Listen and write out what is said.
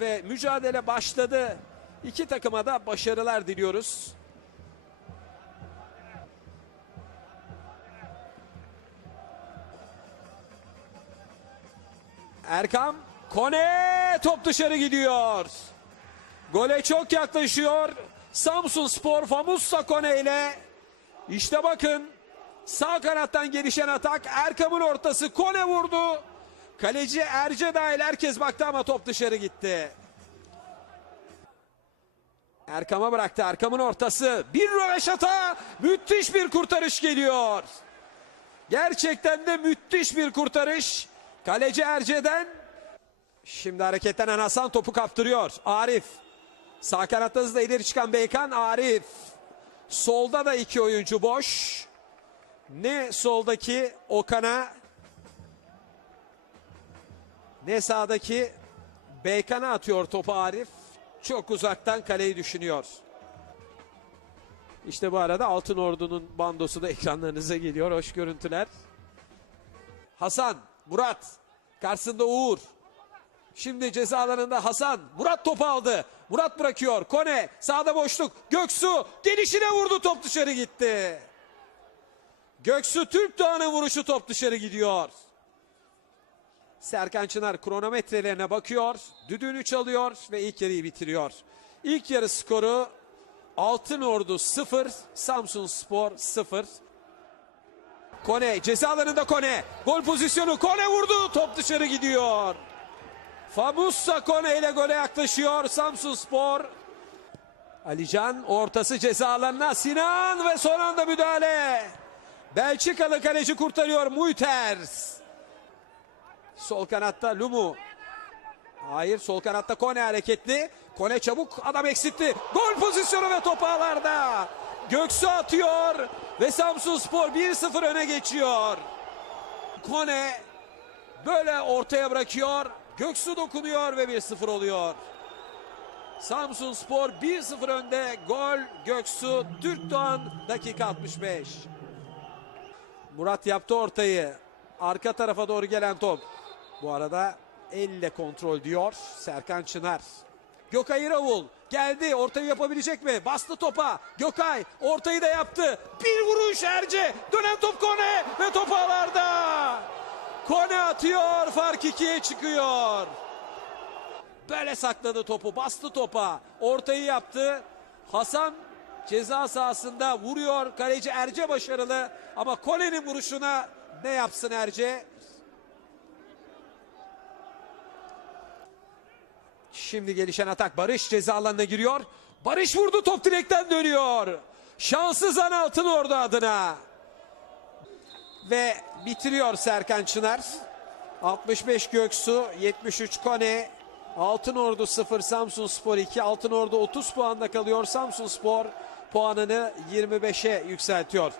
ve mücadele başladı. İki takıma da başarılar diliyoruz. Erkam Kone top dışarı gidiyor. Gole çok yaklaşıyor. Samsun Spor Famussa Kone ile işte bakın sağ kanattan gelişen atak Erkam'ın ortası Kone vurdu. Kaleci Erce dahil herkes baktı ama top dışarı gitti. Erkam'a bıraktı. Erkam'ın ortası. Bir röveşata. Müthiş bir kurtarış geliyor. Gerçekten de müthiş bir kurtarış. Kaleci Erce'den. Şimdi hareketlenen Hasan topu kaptırıyor. Arif. Sağ kanatta hızla ileri çıkan Beykan. Arif. Solda da iki oyuncu boş. Ne soldaki Okan'a ne sağdaki Beykan'a atıyor topu Arif. Çok uzaktan kaleyi düşünüyor. İşte bu arada Altın Ordu'nun bandosu da ekranlarınıza geliyor. Hoş görüntüler. Hasan, Murat. Karşısında Uğur. Şimdi ceza alanında Hasan. Murat topu aldı. Murat bırakıyor. Kone sağda boşluk. Göksu gelişine vurdu top dışarı gitti. Göksu Türk Doğan'ın vuruşu top dışarı gidiyor. Serkan Çınar kronometrelerine bakıyor. Düdüğünü çalıyor ve ilk yarıyı bitiriyor. İlk yarı skoru Altın Ordu 0, Samsun Spor 0. Kone ceza alanında Kone. Gol pozisyonu Kone vurdu. Top dışarı gidiyor. Fabussa Kone ile gole yaklaşıyor Samsun Spor. Alican ortası ceza Sinan ve son anda müdahale. Belçikalı kaleci kurtarıyor Muiters. Sol kanatta Lumu. Hayır sol kanatta Kone hareketli. Kone çabuk adam eksiltti. Gol pozisyonu ve top ağlarda. Göksu atıyor ve Samsun Spor 1-0 öne geçiyor. Kone böyle ortaya bırakıyor. Göksu dokunuyor ve 1-0 oluyor. Samsun Spor 1-0 önde. Gol Göksu Türk Doğan dakika 65. Murat yaptı ortayı. Arka tarafa doğru gelen top. Bu arada elle kontrol diyor Serkan Çınar. Gökay Ravul geldi ortayı yapabilecek mi? Bastı topa. Gökay ortayı da yaptı. Bir vuruş Erce. Dönen top Kone ve top ağlarda. Kone atıyor fark ikiye çıkıyor. Böyle sakladı topu bastı topa. Ortayı yaptı. Hasan ceza sahasında vuruyor. Kaleci Erce başarılı. Ama Kone'nin vuruşuna ne yapsın Erce? Şimdi gelişen atak Barış ceza alanına giriyor. Barış vurdu top direkten dönüyor. Şanssız an altın ordu adına. Ve bitiriyor Serkan Çınar. 65 Göksu, 73 Kone. Altın Ordu 0, Samsun Spor 2. Altın Ordu 30 puanda kalıyor. Samsun Spor puanını 25'e yükseltiyor.